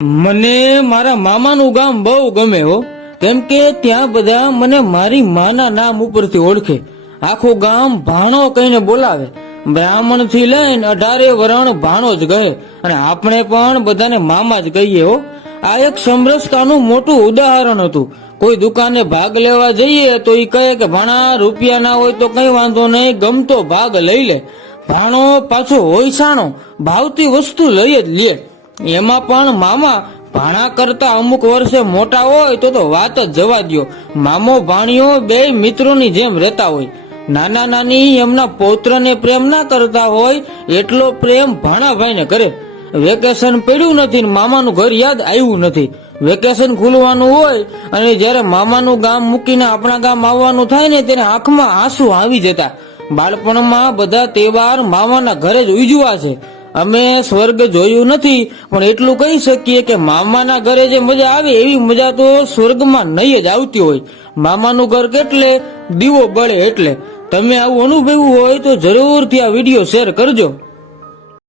મને મારા મામાનું ગામ બહુ ગમે હો, કેમ કે ત્યાં બધા મને મારી માના નામ ઉપરથી ઓળખે. આખું ગામ ભાણો કહીને બોલાવે. બ્રાહ્મણ થી લઈને 18 વરણ ભાણો જ કહે, અને આપણે પણ બધાને મામા જ કહીએ હો. આ એક સમરસતાનું મોટું ઉદાહરણ હતું. કોઈ દુકાને ભાગ લેવા જઈએ તો ઈ કહે કે ભાણા રૂપિયા ના હોય તો કઈ વાંધો નહીં, ગમતો ભાગ લઈ લે. ભાણો પાછો હોય સાણો, ભાવતી વસ્તુ લઈ જ લે. એમાં પણ મામા ભાણા કરતા અમુક વર્ષે મોટા હોય તો વાત જ જવા દ્યો. મામો ભાણિયો બે મિત્રોની જેમ રહેતા હોય. નાના નાની એમના પૌત્રને પ્રેમ ના કરતા હોય એટલો પ્રેમ ભાણાભાઈને કરે. વેકેશન પડ્યું નથી ને મામાનું ઘર યાદ આવ્યું નથી. વેકેશન ખુલવાનું હોય અને જ્યારે મામાનું ગામ મૂકીને આપણા ગામ આવવાનું થાય ને ત્યારે આંખમાં આંસુ આવી જતા. બાળપણમાં બધા તહેવાર મામાના ઘરે જ ઉજવા છે. અમે સ્વર્ગ જોયું નથી, પણ એટલું કહી શકીએ કે મામાના ઘરે જે મજા આવે એવી મજા તો સ્વર્ગમાં નહીં જ આવતી હોય. મામાનું ઘર કેટલે દીવો બળે એટલે. તમે આવું અનુભવ્યું હોય તો જરૂરથી આ વિડીયો શેર કરજો.